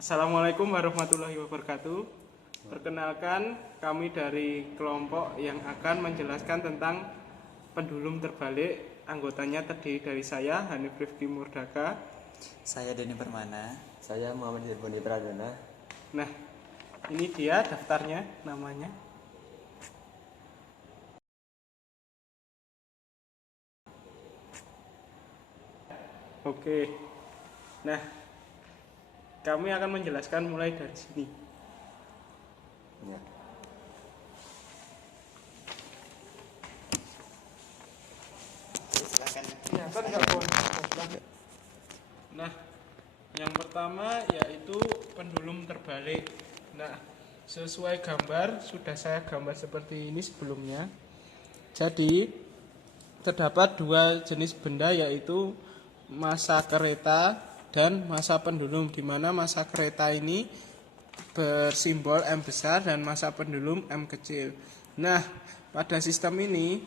Assalamualaikum warahmatullahi wabarakatuh. Perkenalkan, kami dari kelompok yang akan menjelaskan tentang pendulum terbalik. Anggotanya terdiri dari saya, Hanif Rifki Murdaka. Saya Denny Permana. Saya Muhammad Hirboni Pradana. Nah, ini dia daftarnya, namanya. Oke. Nah, kami akan menjelaskan mulai dari sini. Ya. Silakan. Nah, yang pertama yaitu pendulum terbalik. Nah, sesuai gambar sudah saya gambar seperti ini sebelumnya. Jadi, terdapat dua jenis benda yaitu massa kereta dan massa pendulum, di mana massa kereta ini bersimbol M besar dan massa pendulum M kecil. Nah, pada sistem ini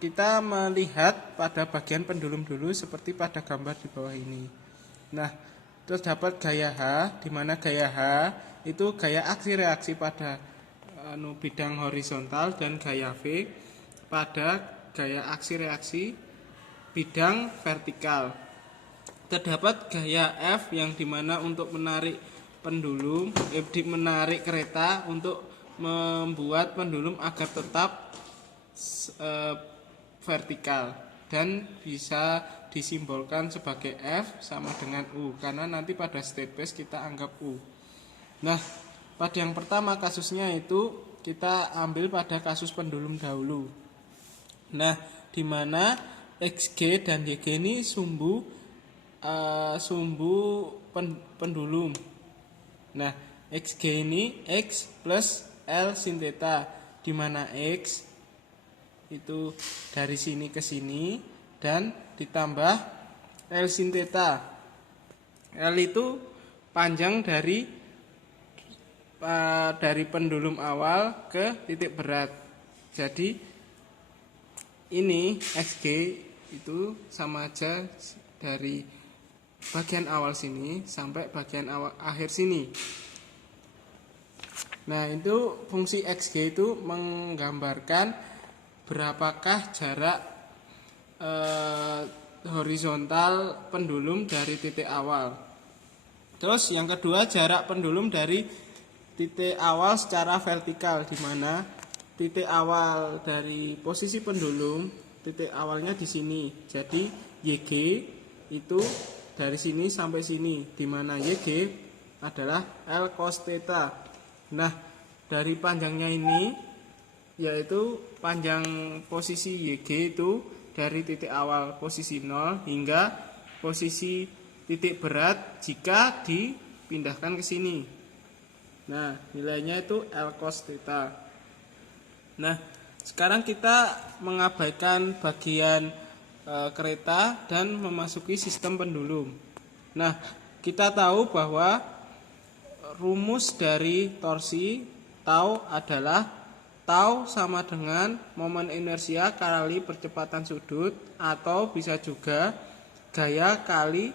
kita melihat pada bagian pendulum dulu seperti pada gambar di bawah ini. Nah, terdapat gaya H, di mana gaya H itu gaya aksi reaksi pada bidang horizontal, dan gaya V pada gaya aksi reaksi bidang vertikal. Terdapat gaya F yang dimana untuk menarik pendulum, menarik kereta untuk membuat pendulum agar tetap vertikal, dan bisa disimbolkan sebagai F sama dengan U, karena nanti pada state base kita anggap U. Nah, pada yang pertama kasusnya itu kita ambil pada kasus pendulum dahulu. Nah, di mana XG dan YG ini sumbu pendulum. Nah, XG ini X plus L sin theta, di mana X itu dari sini ke sini dan ditambah L sin theta. L itu panjang dari pendulum awal ke titik berat. Jadi ini XG itu sama aja dari bagian awal sini sampai bagian awal akhir sini. Nah, itu fungsi XG itu menggambarkan berapakah jarak horizontal pendulum dari titik awal. Terus yang kedua, jarak pendulum dari titik awal secara vertikal, di mana titik awal dari posisi pendulum, titik awalnya di sini. Jadi YG itu dari sini sampai sini, di mana YG adalah L cos theta. Nah, dari panjangnya ini yaitu panjang posisi YG itu dari titik awal posisi 0 hingga posisi titik berat jika dipindahkan ke sini. Nah, nilainya itu L cos theta. Nah, sekarang kita mengabaikan bagian kereta dan memasuki sistem pendulum. Nah, kita tahu bahwa rumus dari torsi tau adalah tau sama dengan momen inersia kali percepatan sudut, atau bisa juga gaya kali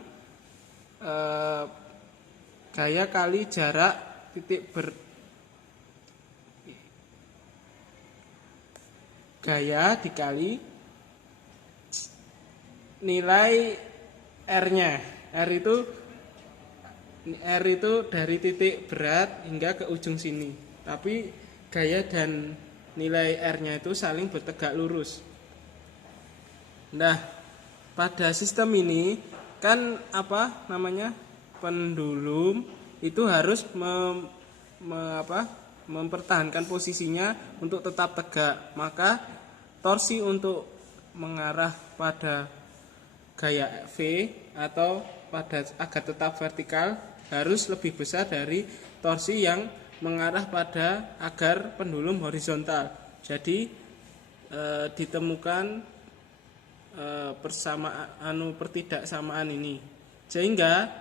jarak titik gaya dikali nilai R-nya. R itu dari titik berat hingga ke ujung sini. Tapi gaya dan nilai R-nya itu saling bertegak lurus. Nah, pada sistem ini kan pendulum itu harus mempertahankan posisinya untuk tetap tegak. Maka torsi untuk mengarah pada gaya V atau pada agar tetap vertikal harus lebih besar dari torsi yang mengarah pada agar pendulum horizontal. Jadi ditemukan pertidaksamaan ini, sehingga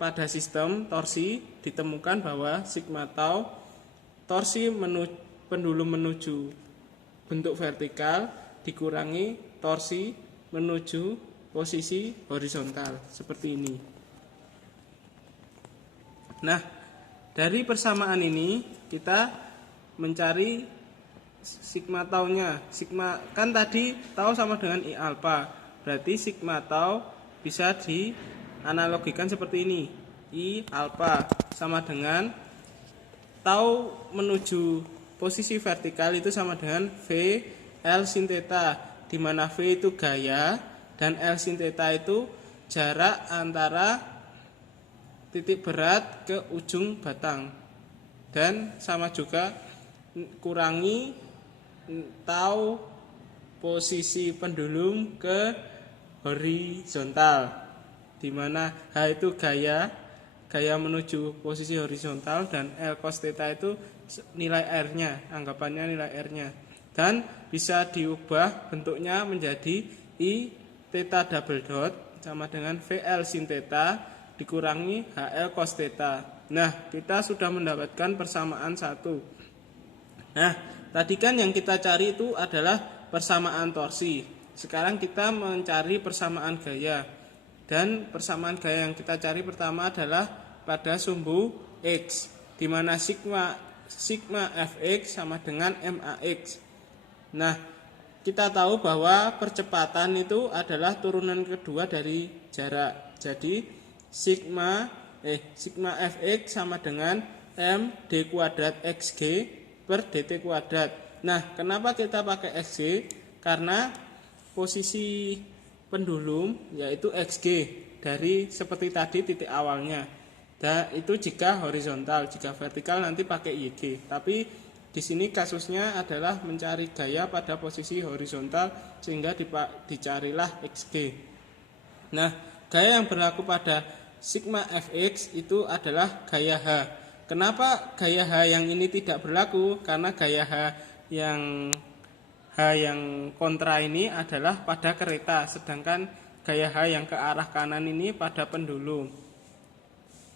pada sistem torsi ditemukan bahwa sigma tau torsi pendulum menuju bentuk vertikal dikurangi torsi menuju posisi horizontal, seperti ini. Nah, dari persamaan ini kita mencari sigma tau-nya. Sigma kan tadi tau sama dengan I alpha. Berarti sigma tau bisa dianalogikan seperti ini. I alpha sama dengan tau menuju posisi vertikal itu sama dengan V L sin theta, di mana V itu gaya dan L sin theta itu jarak antara titik berat ke ujung batang. Dan sama juga kurangi tau posisi pendulum ke horizontal, di mana H itu gaya menuju posisi horizontal, dan L cos theta itu nilai R-nya, anggapannya nilai R-nya. Dan bisa diubah bentuknya menjadi I theta double dot sama dengan VL sin theta dikurangi HL cos theta. Nah, kita sudah mendapatkan persamaan 1. Nah, tadi kan yang kita cari itu adalah persamaan torsi. Sekarang kita mencari persamaan gaya. Dan persamaan gaya yang kita cari pertama adalah pada sumbu X, di mana sigma Fx sama dengan MAX. Nah, kita tahu bahwa percepatan itu adalah turunan kedua dari jarak. Jadi sigma Fx sama dengan M d kuadrat Xg per dt kuadrat. Nah, kenapa kita pakai Xg? Karena posisi pendulum yaitu Xg dari seperti tadi titik awalnya. Dan itu jika horizontal, jika vertikal nanti pakai YG. Tapi di sini kasusnya adalah mencari gaya pada posisi horizontal, sehingga dicarilah Xg. Nah, gaya yang berlaku pada sigma Fx itu adalah gaya H. Kenapa gaya H yang ini tidak berlaku? Karena gaya H yang kontra ini adalah pada kereta, sedangkan gaya H yang ke arah kanan ini pada pendulum.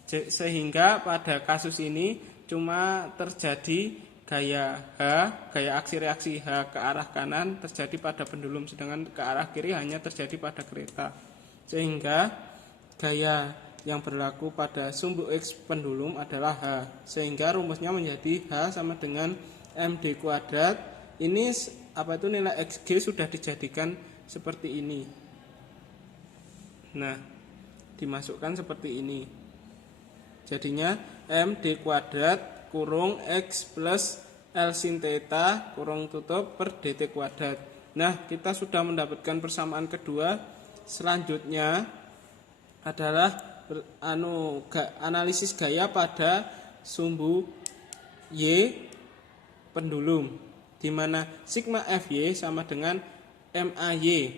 Sehingga pada kasus ini cuma terjadi gaya aksi reaksi H ke arah kanan terjadi pada pendulum, sedangkan ke arah kiri hanya terjadi pada kereta. Sehingga gaya yang berlaku pada sumbu X pendulum adalah H. Sehingga rumusnya menjadi H sama dengan MD kuadrat. Ini nilai Xg sudah dijadikan seperti ini. Nah, dimasukkan seperti ini. Jadinya MD kuadrat kurung X plus L sin theta kurung tutup per dt kuadrat. Nah, kita sudah mendapatkan persamaan kedua. Selanjutnya adalah analisis gaya pada sumbu Y pendulum, di mana sigma Fy sama dengan MAY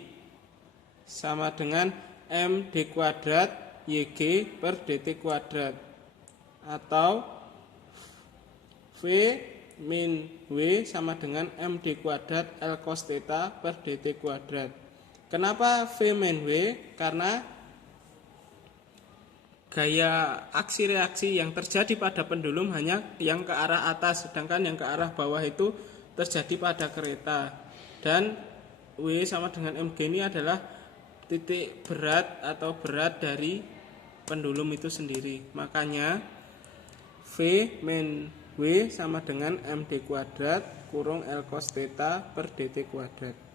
sama dengan MD kuadrat YG per dt kuadrat, atau V min W sama dengan MD kuadrat L cos theta per dt kuadrat. Kenapa V min W? Karena gaya aksi reaksi yang terjadi pada pendulum hanya yang ke arah atas, sedangkan yang ke arah bawah itu terjadi pada kereta. Dan W sama dengan Mg ini adalah titik berat atau berat dari pendulum itu sendiri. Makanya V min W sama dengan MD kuadrat kurung L cos theta per dt kuadrat.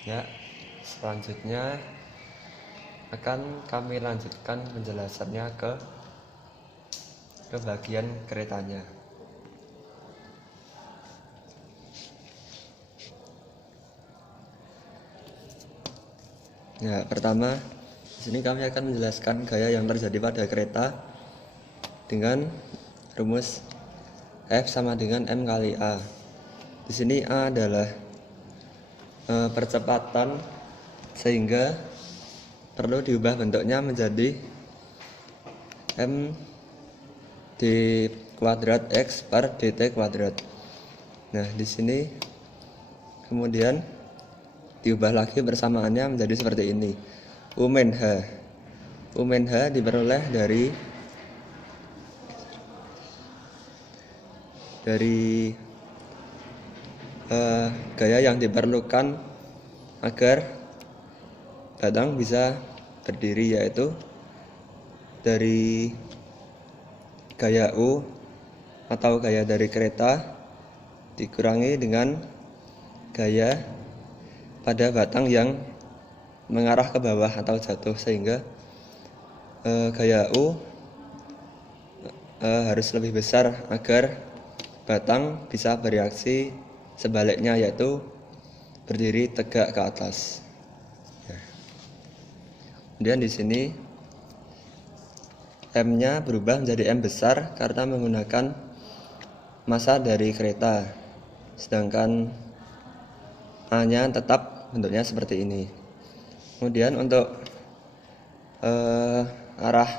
Ya, selanjutnya akan kami lanjutkan penjelasannya ke bagian keretanya. Ya, pertama di sini kami akan menjelaskan gaya yang terjadi pada kereta dengan rumus F sama dengan M kali A. Di sini A adalah percepatan, sehingga perlu diubah bentuknya menjadi M d kuadrat X per dt kuadrat. Nah, di sini kemudian diubah lagi persamaannya menjadi seperti ini. U min H diperoleh dari gaya yang diperlukan agar batang bisa berdiri, yaitu dari gaya U atau gaya dari kereta dikurangi dengan gaya pada batang yang mengarah ke bawah atau jatuh, sehingga gaya U harus lebih besar agar batang bisa bereaksi sebaliknya, yaitu berdiri tegak ke atas. Kemudian di sini M-nya berubah menjadi M besar karena menggunakan massa dari kereta, sedangkan A-nya tetap bentuknya seperti ini. Kemudian untuk arah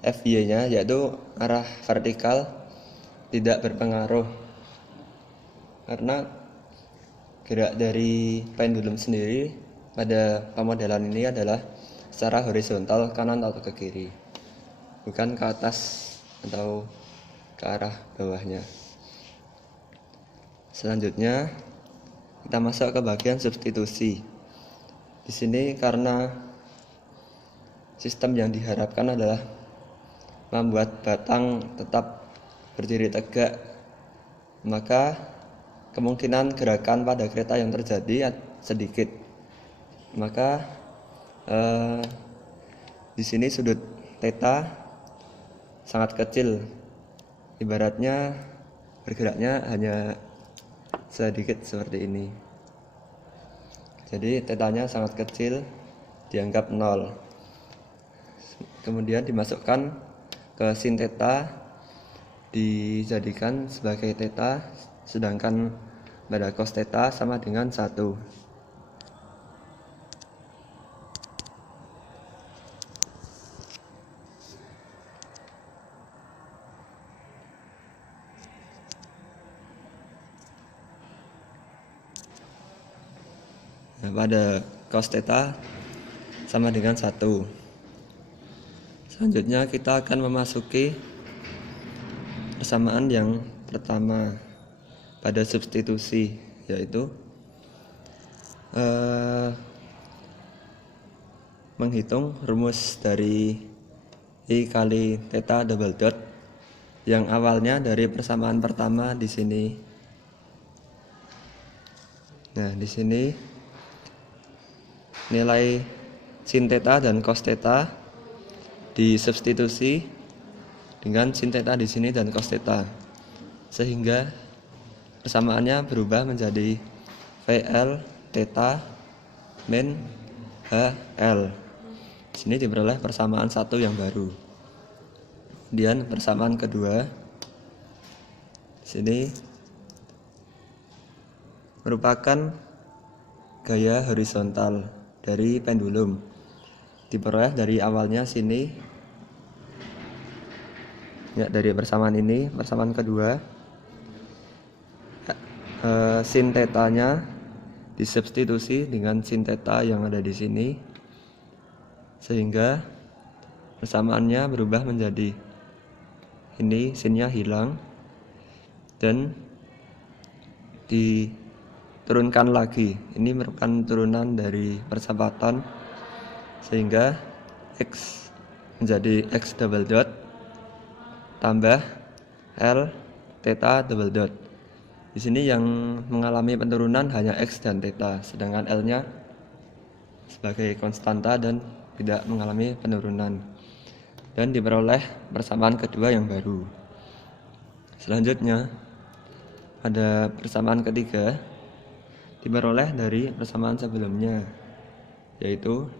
FY-nya, yaitu arah vertikal, tidak berpengaruh karena gerak dari pendulum sendiri pada pemodelan ini adalah secara horizontal kanan atau ke kiri, bukan ke atas atau ke arah bawahnya. Selanjutnya kita masuk ke bagian substitusi. Di sini karena sistem yang diharapkan adalah membuat batang tetap berdiri tegak, maka kemungkinan gerakan pada kereta yang terjadi sedikit. Maka di sini sudut theta sangat kecil, ibaratnya bergeraknya hanya sedikit seperti ini. Jadi tetanya sangat kecil, dianggap 0. Kemudian dimasukkan ke sin theta, dijadikan sebagai theta, sedangkan pada cos theta sama dengan 1. Nah, pada cos theta sama dengan 1. Selanjutnya kita akan memasuki persamaan yang pertama pada substitusi, yaitu menghitung rumus dari I kali theta double dot yang awalnya dari persamaan pertama di sini. Nah, di sini nilai sin theta dan cos theta disubstitusi dengan sin theta di sini dan cos theta, sehingga persamaannya berubah menjadi VL theta min HL. Di sini diperoleh persamaan 1 yang baru. Kemudian persamaan kedua di sini merupakan gaya horizontal dari pendulum, diperoleh dari awalnya sini, ya, dari persamaan ini. Persamaan kedua, sin theta-nya disubstitusi dengan sin theta yang ada di sini, sehingga persamaannya berubah menjadi ini, sinnya hilang dan diturunkan lagi. Ini merupakan turunan dari percepatan, sehingga X menjadi X double dot tambah L theta double dot. Di sini yang mengalami penurunan hanya X dan theta, sedangkan L-nya sebagai konstanta dan tidak mengalami penurunan. Dan diperoleh persamaan kedua yang baru. Selanjutnya pada persamaan ketiga diperoleh dari persamaan sebelumnya, yaitu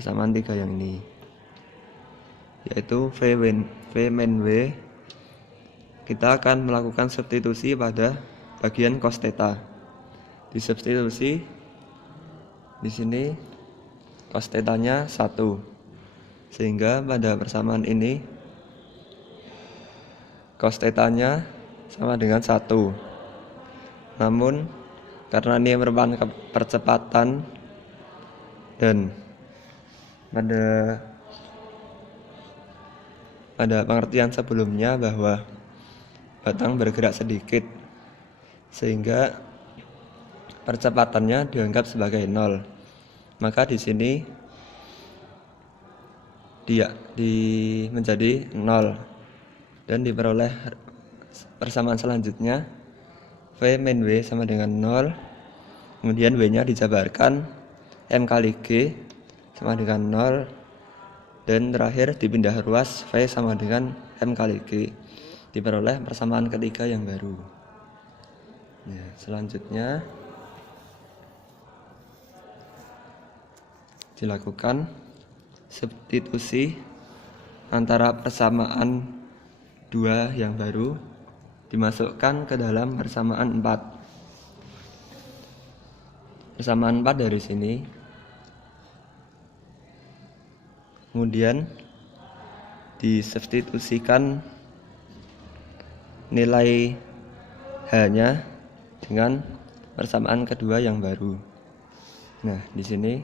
persamaan 3 yang ini, yaitu V min W. Kita akan melakukan substitusi pada bagian cos theta. Disubstitusi di sini cos theta-nya 1, sehingga pada persamaan ini cos theta-nya sama dengan 1. Namun karena ini merupakan percepatan dan pada pengertian sebelumnya bahwa batang bergerak sedikit, sehingga percepatannya dianggap sebagai 0. Maka di sini dia menjadi 0 dan diperoleh persamaan selanjutnya V min W sama dengan 0. Kemudian W nya dijabarkan M kali G sama dengan 0, dan terakhir dipindah ruas V sama dengan M kali G, diperoleh persamaan ketiga yang baru. Nah, selanjutnya dilakukan substitusi antara persamaan 2 yang baru dimasukkan ke dalam persamaan 4. Persamaan 4 dari sini, kemudian disubstitusikan nilai H-nya dengan persamaan kedua yang baru. Nah, di sini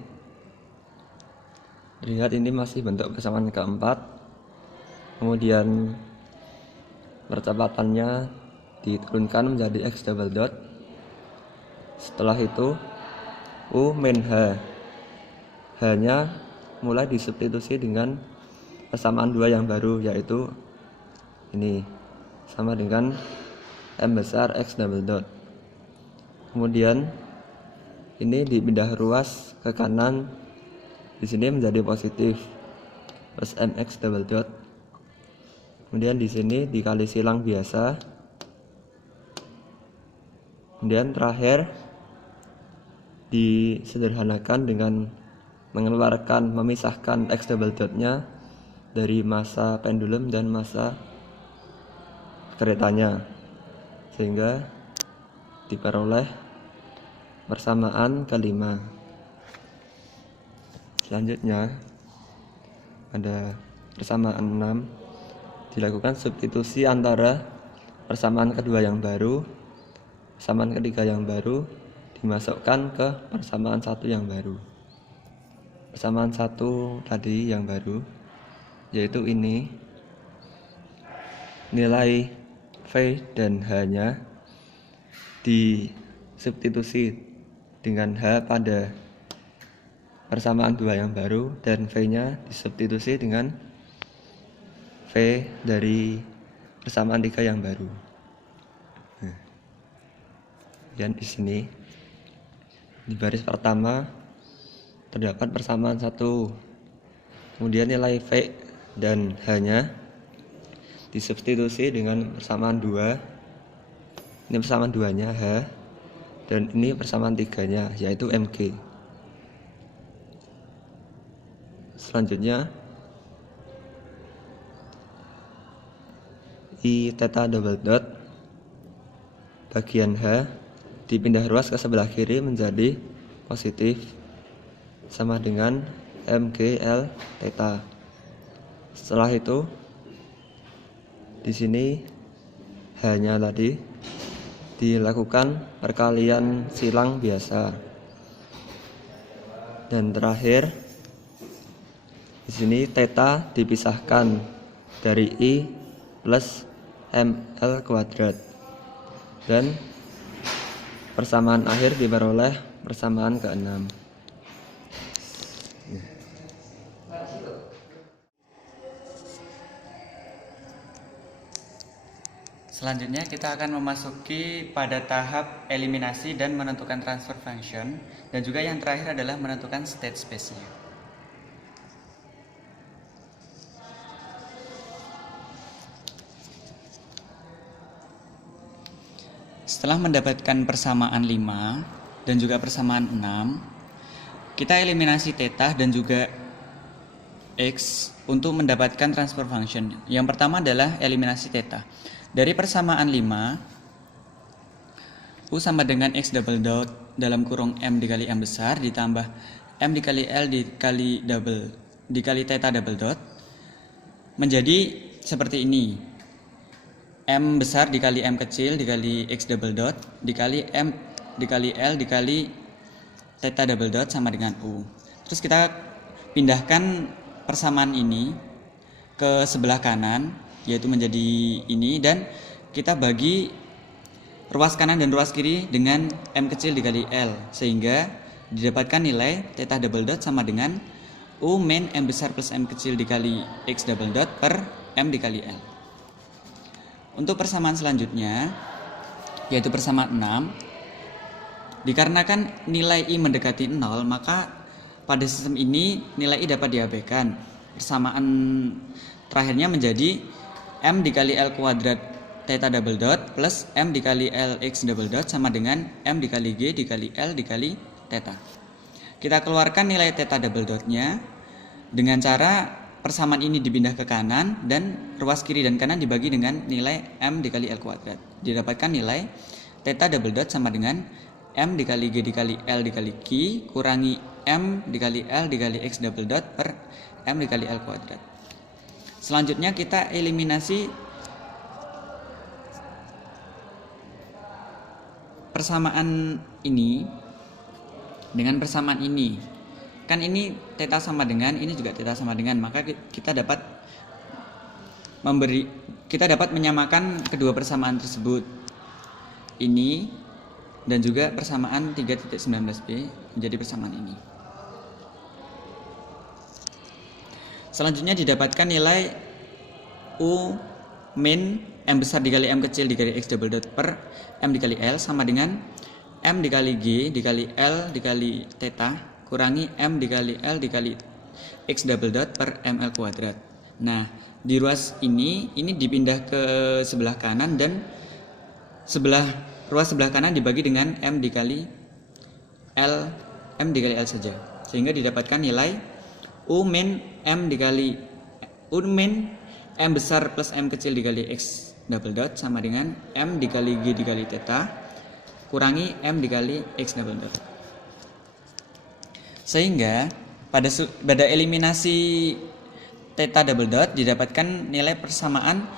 lihat, ini masih bentuk persamaan keempat. Kemudian percepatannya diturunkan menjadi X double dot. Setelah itu U min H. H-nya mulai disubstitusi dengan persamaan 2 yang baru, yaitu ini sama dengan M besar X double dot. Kemudian ini dipindah ruas ke kanan, di sini menjadi positif plus MX double dot. Kemudian di sini dikali silang biasa. Kemudian terakhir disederhanakan dengan memisahkan X double dot-nya dari massa pendulum dan massa keretanya, sehingga diperoleh persamaan kelima. Selanjutnya ada persamaan 6. Dilakukan substitusi antara persamaan kedua yang baru, persamaan ketiga yang baru dimasukkan ke persamaan 1 yang baru. Persamaan 1 tadi yang baru, yaitu ini, nilai V dan H-nya disubstitusi dengan H pada persamaan 2 yang baru, dan V-nya disubstitusi dengan V dari persamaan 3 yang baru. Nah, dan di sini di baris pertama terdapat persamaan 1. Kemudian nilai V dan H-nya disubstitusi dengan persamaan 2. Ini persamaan 2-nya H, dan ini persamaan 3-nya, yaitu MG. Selanjutnya I theta double dot bagian H dipindah ruas ke sebelah kiri menjadi positif sama dengan MGL theta. Setelah itu di sini H-nya tadi dilakukan perkalian silang biasa, dan terakhir di sini theta dipisahkan dari I plus ML kuadrat, dan persamaan akhir diperoleh persamaan ke-6. Selanjutnya kita akan memasuki pada tahap eliminasi dan menentukan transfer function, dan juga yang terakhir adalah menentukan state space-nya. Setelah mendapatkan persamaan 5 dan juga persamaan 6, kita eliminasi theta dan juga X untuk mendapatkan transfer function. Yang pertama adalah eliminasi theta. Dari persamaan 5, U sama dengan X double dot dalam kurung M dikali M besar ditambah M dikali L dikali theta double dot menjadi seperti ini. M besar dikali M kecil dikali X double dot dikali M dikali L dikali theta double dot sama dengan U. Terus kita pindahkan persamaan ini ke sebelah kanan, yaitu menjadi ini, dan kita bagi ruas kanan dan ruas kiri dengan M kecil dikali L, sehingga didapatkan nilai theta double dot sama dengan U min M besar plus M kecil dikali X double dot per M dikali L. Untuk persamaan selanjutnya, yaitu persamaan 6, dikarenakan nilai I mendekati 0, maka pada sistem ini nilai I dapat diabaikan. Persamaan terakhirnya menjadi M dikali L kuadrat theta double dot plus M dikali L X double dot sama dengan M dikali G dikali L dikali theta. Kita keluarkan nilai theta double dotnya dengan cara persamaan ini dipindah ke kanan dan ruas kiri dan kanan dibagi dengan nilai M dikali L kuadrat. Didapatkan nilai theta double dot sama dengan M dikali G dikali L dikali Q kurangi M dikali L dikali X double dot per M dikali L kuadrat. Selanjutnya kita eliminasi persamaan ini dengan persamaan ini. Kan ini theta sama dengan, ini juga theta sama dengan, maka kita dapat menyamakan kedua persamaan tersebut. Ini dan juga persamaan 3.19b menjadi persamaan ini. Selanjutnya didapatkan nilai U min M besar dikali M kecil dikali X double dot per M dikali L sama dengan M dikali G dikali L dikali theta kurangi M dikali L dikali X double dot per ML kuadrat. Nah, di ruas ini dipindah ke sebelah kanan dan ruas sebelah kanan dibagi dengan M dikali L saja, sehingga didapatkan nilai U min M besar plus M kecil dikali X double dot sama dengan M dikali G dikali theta kurangi M dikali X double dot. Sehingga pada eliminasi theta double dot didapatkan nilai persamaan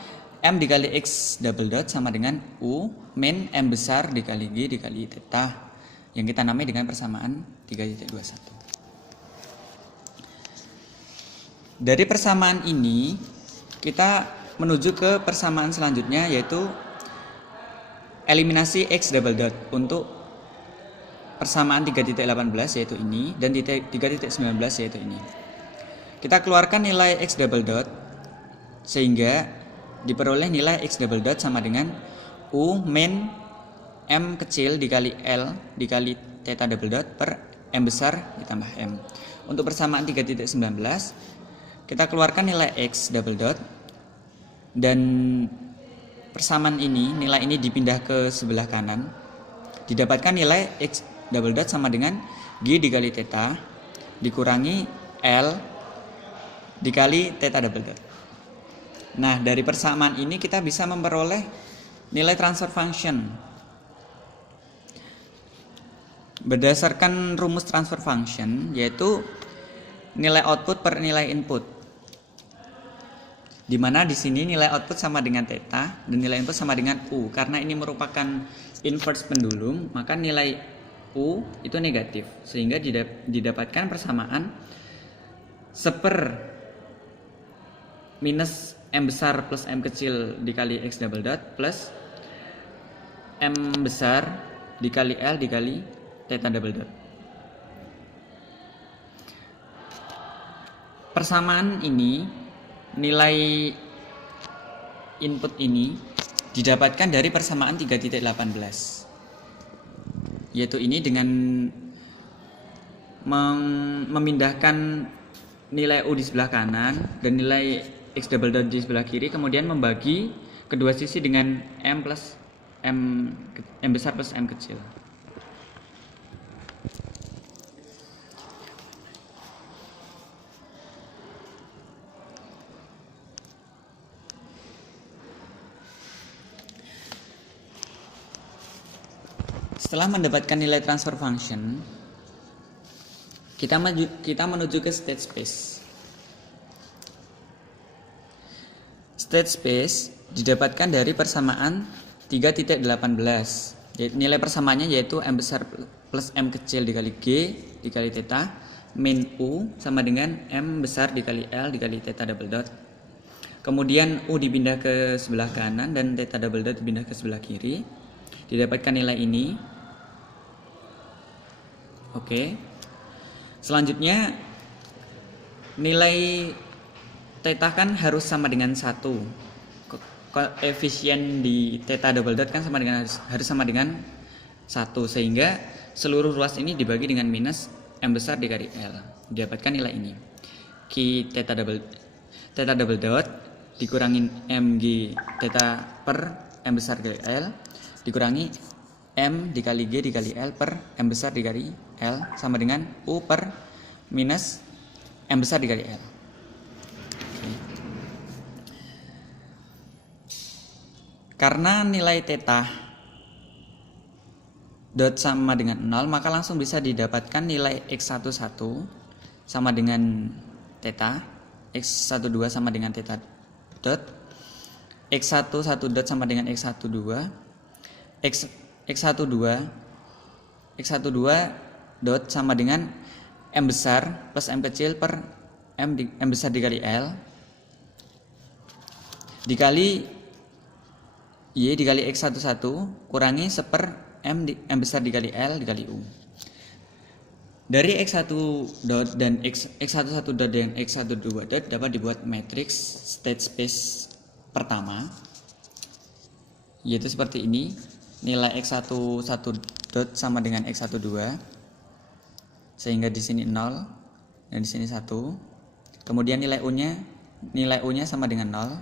M dikali X double dot sama dengan U min M besar dikali G dikali theta yang kita namai dengan persamaan 3.21. Dari persamaan ini kita menuju ke persamaan selanjutnya, yaitu eliminasi X double dot untuk persamaan 3.18 yaitu ini dan 3.19 yaitu ini. Kita keluarkan nilai X double dot sehingga diperoleh nilai X double dot sama dengan U min M kecil dikali L dikali theta double dot per M besar ditambah M. Untuk persamaan 3.19 kita keluarkan nilai X double dot dan persamaan ini, nilai ini dipindah ke sebelah kanan. Didapatkan nilai X double dot sama dengan G dikali theta dikurangi L dikali theta double dot. Nah, dari persamaan ini kita bisa memperoleh nilai transfer function. Berdasarkan rumus transfer function, yaitu nilai output per nilai input. Di mana di sini nilai output sama dengan theta dan nilai input sama dengan U. Karena ini merupakan inverse pendulum, maka nilai U itu negatif, sehingga didapatkan persamaan 1/- M besar plus M kecil dikali X double dot plus M besar dikali L dikali theta double dot. Persamaan ini, nilai input ini didapatkan dari persamaan 3.18, yaitu ini dengan memindahkan nilai U di sebelah kanan dan nilai X double dot di sebelah kiri, kemudian membagi kedua sisi dengan M besar plus M kecil. Setelah mendapatkan nilai transfer function, kita menuju ke state space. State space didapatkan dari persamaan 3.18. Nilai persamaannya yaitu M besar plus M kecil dikali G dikali theta min U sama dengan M besar dikali L dikali theta double dot. Kemudian U dipindah ke sebelah kanan dan theta double dot dipindah ke sebelah kiri. Didapatkan nilai ini. Oke. Selanjutnya nilai theta kan harus sama dengan 1. Koefisien di theta double dot kan harus sama dengan 1, sehingga seluruh ruas ini dibagi dengan minus M besar dikali L. Didapatkan nilai ini. Q theta double dot dikurangin mg theta per M besar dikali L dikurangi M dikali G dikali L per M besar dikali L sama dengan U per minus M besar dikali L. Oke. Karena nilai theta dot sama dengan 0, maka langsung bisa didapatkan nilai X11 sama dengan theta, X12 sama dengan theta dot, X11 dot sama dengan X12, X12 dot sama dengan M besar plus M kecil per M besar dikali L dikali Y dikali X11 kurangi seper M besar dikali L dikali U. Dari X1 dot dan X11 dot dan X12 dot dapat dibuat matriks state space pertama, yaitu seperti ini. Nilai X11 dot sama dengan X12, sehingga di sini 0 dan di sini 1. Kemudian nilai U-nya sama dengan 0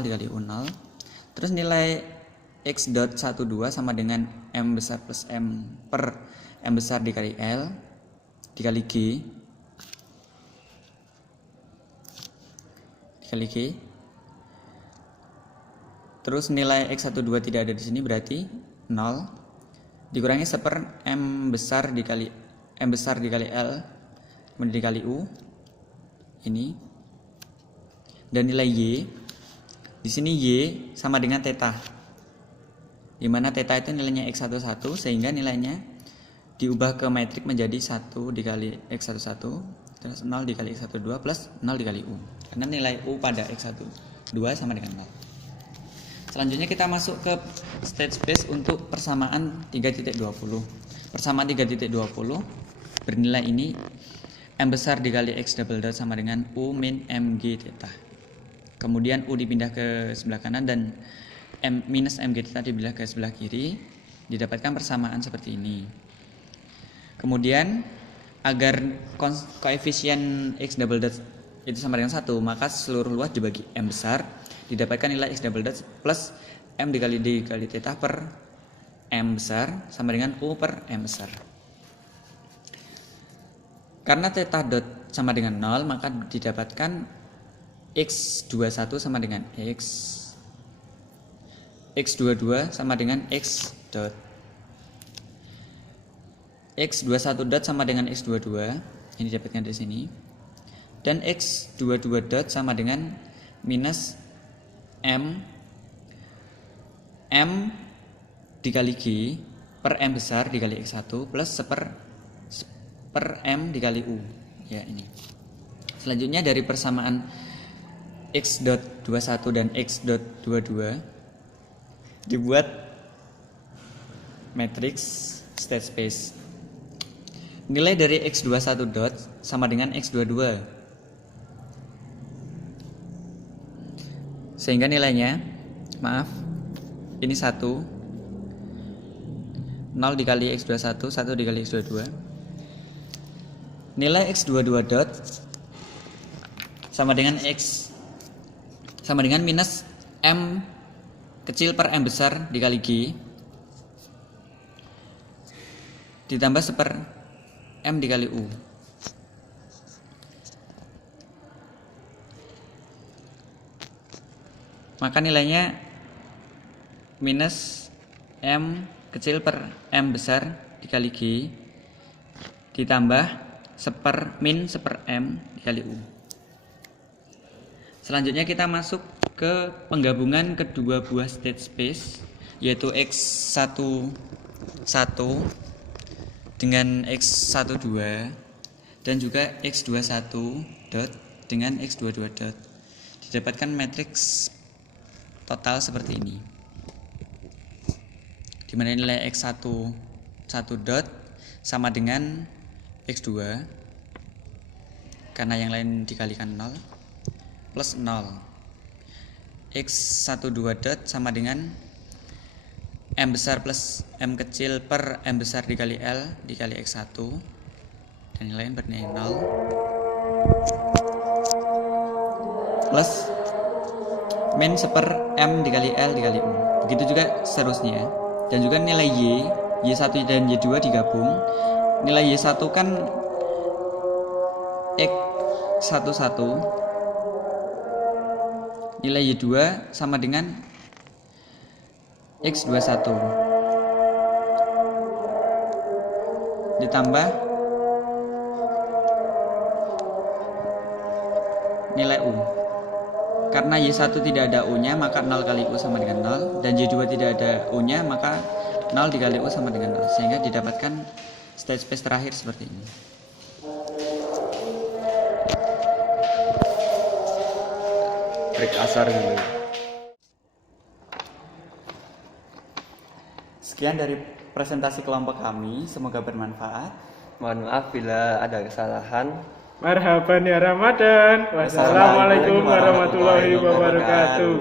dikali U 0. Terus nilai X dot 12 sama dengan M besar plus M per M besar dikali L dikali G terus nilai X12 tidak ada di sini, berarti 0 dikurangi seper M besar dikali L kemudian dikali U ini, dan nilai Y di sini Y sama dengan theta, di mana theta itu nilainya X11 sehingga nilainya diubah ke metrik menjadi 1 dikali X11 terus 0 dikali X12 plus 0 dikali U, karena nilai U pada X12 sama dengan 0. Selanjutnya kita masuk ke state space untuk persamaan 3.20. Persamaan 3.20 bernilai ini M besar dikali X double dot sama dengan U min MG theta. Kemudian U dipindah ke sebelah kanan dan M minus MG theta dipindah ke sebelah kiri. Didapatkan persamaan seperti ini. Kemudian agar koefisien X double dot itu sama dengan 1, maka seluruh luas dibagi M besar, didapatkan nilai X double dot plus M dikali D dikali theta per M besar sama dengan U per M besar. Karena theta dot sama dengan 0, maka didapatkan X21 sama dengan X22 sama dengan X dot. X21 dot sama dengan X22, ini didapatkan di sini. Dan X22 dot sama dengan minus M dikali G per M besar dikali X1 plus per M dikali U. Ya, ini. Selanjutnya dari persamaan X dot 21 dan X dot 22 dibuat matriks state space. Nilai dari X21 dot sama dengan X22, sehingga nilainya, ini 1 0 dikali X21 1 dikali X22. Nilai X22 dot sama dengan minus M kecil per M besar dikali G ditambah seper M dikali U. Maka nilainya minus M kecil per M besar dikali G ditambah seper M dikali U. Selanjutnya kita masuk ke penggabungan kedua buah state space, yaitu X11 dengan X12 dan juga X21 dot dengan X22 dot. didapatkan matriks total seperti ini, di mana nilai x1 1 dot sama dengan x2 karena yang lain dikalikan 0 plus 0, x12 dot sama dengan m besar plus m kecil per m besar dikali L dikali x1 dan yang lain bernilai 0 plus min seper m dikali L dikali U. Begitu juga seterusnya. Dan juga nilai Y1 dan Y2 digabung. Nilai Y1 kan X11, nilai Y2 sama dengan X21 ditambah nilai U. Karena Y1 tidak ada U-nya, maka 0 kali U sama dengan 0, dan Y2 tidak ada U-nya, maka 0 dikali U sama dengan 0, sehingga didapatkan state space terakhir seperti ini. Trik asar gitu. Sekian dari presentasi kelompok kami, semoga bermanfaat. Mohon maaf bila ada kesalahan. Marhaban ya Ramadan. Wassalamualaikum warahmatullahi wabarakatuh.